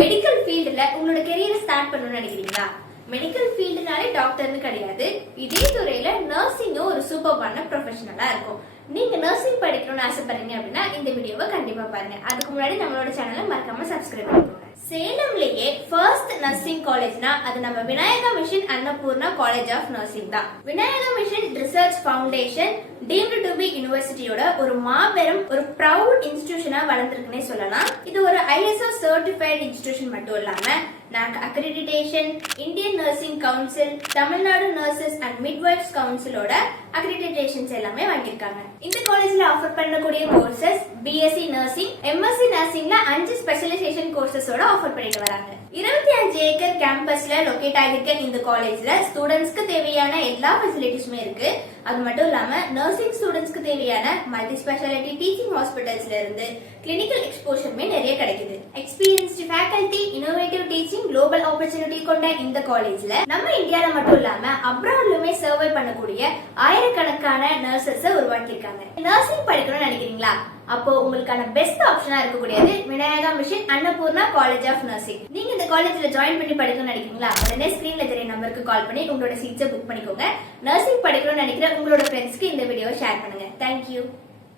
Medical ஃபீல்டுல உங்களோட கெரியரை start பண்ணணும்னு நினைக்கிறீங்களா? மெடிக்கல் ஃபீல்டுனாலே டாக்டர்னு கிடையாது. இதே துறையில நர்சிங்கும் ஒரு சூப்பர்பான ப்ரொஃபஷனலா இருக்கும். நீங்க நர்சிங் படிக்கணும்னு ஆசைப்படுறீங்க அப்படின்னா இந்த வீடியோவை கண்டிப்பா பாருங்க. அதுக்கு முன்னாடி நம்மளோட சேனலை மறக்காம சப்ஸ்கிரைப் பண்ணிக்கோங்க. சேலம்லயே ஃபர்ஸ்ட் நர்சிங் காலேஜ்னா அது நம்ம Vinayaka mission Annapurna college of nursing தான். Vinayaka mission research foundation deemed to be யூனிவர்சிட்டியோட ஒரு மாபெரும் ஒரு ப்ரௌட் இன்ஸ்டிடியூஷனா வளர்ந்துருக்குன்னே சொல்லலாம். இது ஒரு ISO சர்டிஃபைட் இன்ஸ்டிடியூஷன் மட்டும் இல்லாம NAC accreditation, Indian nursing council, Tamil Nadu nurses and midwives கவுன்சிலோட அக்ரிடிடேஷன்ஸ் எல்லாமே வாங்கியிருக்காங்க. இந்த காலேஜ்ல ஆஃபர் பண்ணக்கூடிய கோர்சஸ் BSc நர்சிங், MSc நர்சிங்ல 5 ஸ்பெஷலைசேஷன் கோர்சஸோட ஆஃபர் பண்ணிட்டு வராங்க. 25 ஏக்கர் கேம்பஸ்ல லொகேட் ஆகிருக்க இந்த காலேஜ்ல ஸ்டூடெண்ட்ஸ்க்கு தேவையான எல்லா ஃபெசிலிட்டிஸுமே இருக்கு. அது மட்டும் இல்லாம நர்சிங் ஸ்டூடெண்ட்ஸ்க்கு தேவையான மல்டி ஸ்பெஷாலிட்டி டீச்சிங் ஹாஸ்பிட்டல்ஸ்ல இருந்து கிளினிக்கல் எக்ஸ்போஷருமே நிறைய கிடைக்குது. Experienced faculty, innovative teaching, global opportunity கொண்ட இந்த காலேஜ்ல நம்ம இந்தியால மட்டும் இல்லாம அப்ராட்லுமே சர்வை பண்ணக்கூடிய ஆயிரக்கணக்கான நர்சஸ் உருவாக்கியிருக்காங்க. நர்சிங் படிக்கணும்னு நினைக்கிறீங்களா? அப்போ உங்களுக்கான பெஸ்ட் ஆப்ஷனா இருக்கக்கூடியது Vinayaka mission Annapurna college of nursing. நீங்க இந்த காலேஜ்ல ஜாயின் பண்ணி படிக்கணும்னு நினைக்கிறீங்களா? உடனே ஸ்கிரீன்ல தெரிய நம்பருக்கு கால் பண்ணி உங்களோட சீட்ஸை புக் பண்ணிக்கோங்க. நர்சிங் படிக்கணும்னு நினைக்கிற உங்களோட ஃப்ரெண்ட்ஸ்க்கு இந்த வீடியோவை ஷேர் பண்ணுங்க. தேங்க்யூ.